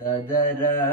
ತದರ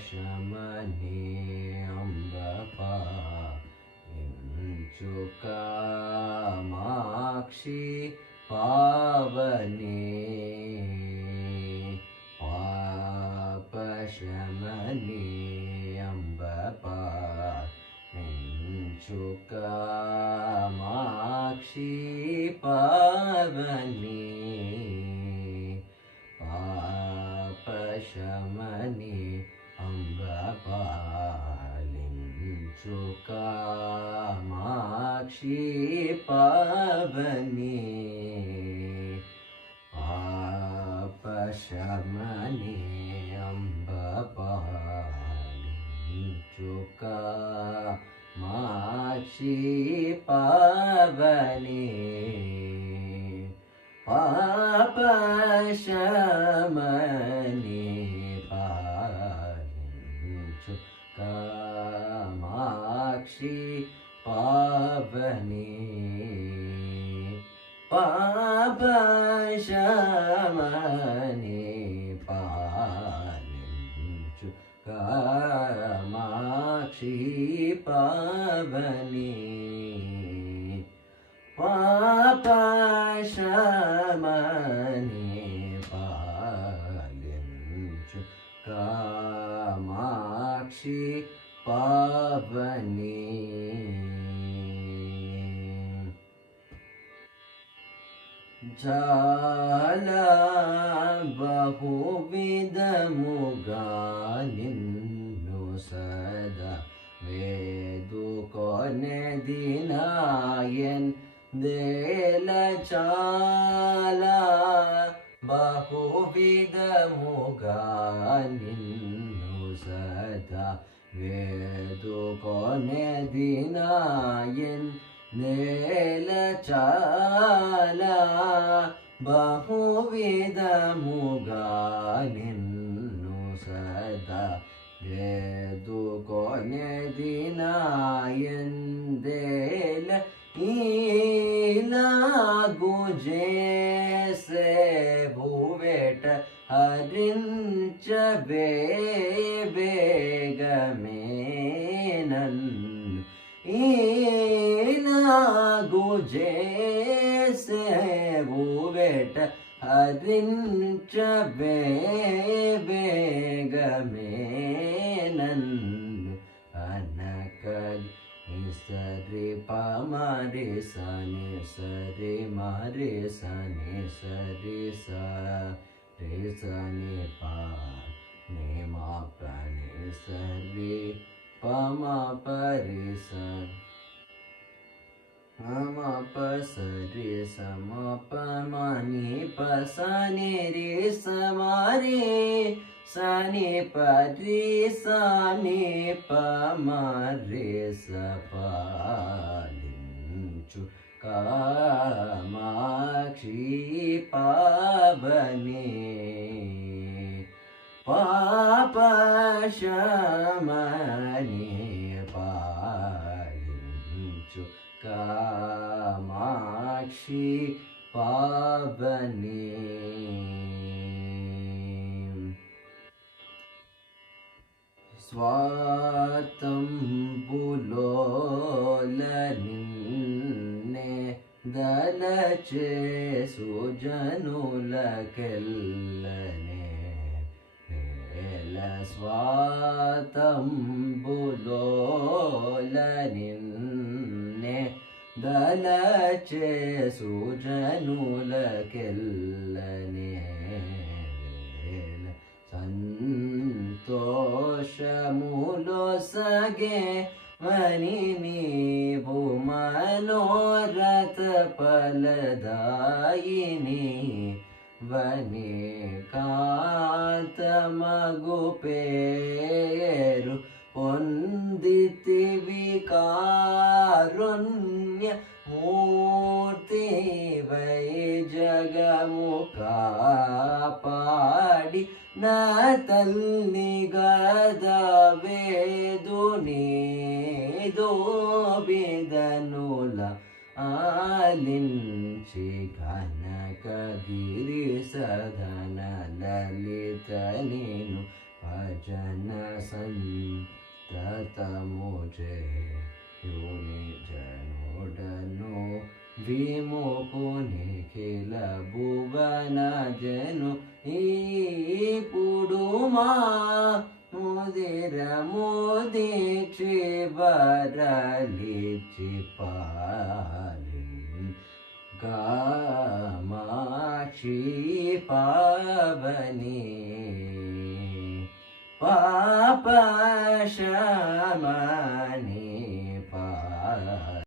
పాపశమని పాపశమని పాలించు కామాక్షి పావని. చాలా బహువిధముగా నిన్ను సదా వేదుకొనేది నాయన్ దేల. చాలా బహువిధముగా నిన్ను సదా వేదుకొనేది నాయన్ నేల. చాలా బహువిధముగా నిన్ను సదా వేదుకొనేది నాయందేల. ఈలాగు చేసే భూవేట హరించబే బేగమే నన్ను. ఈలాగు చేసే భూవేట హరించబే బేగమే నన్ను. అనకలి సరి పమరి సని సరి మరి సని సరి సరి సని పా ని మా పని సరి పమ పరి సరి మమ పసరి సమ పమని పసని రి సమారి సని పరి సని పమరి సపాలించు కామాక్షి పావని. పాపశమని పాలించు కామాక్షి పావని. స్వాతంబులోల నిన్నే దలచే సుజనులకెల్లనే నేల. స్వాతంబులోల నిన్నే దలచే సుజనులకెల్లనే సంతోషములో సగే వని నీవు మనోరథ ఫలదాయిని వని కాంతమగు పేరు పొందితివి కారుణ్య మూర్తి వై జగము కాపాడి నా తల్లి గదా వేదుని దోబిదనుల ఆలించి కనకగిరి సదన లలిత నిను భజన సంతతము చేయుని జనుడను విముకుని ఖిల భువన జను. ఇప్పుడు మా ముదిర ముదిచి బరలిచి పాలిన్ కామాక్షి పావని. పాపశమని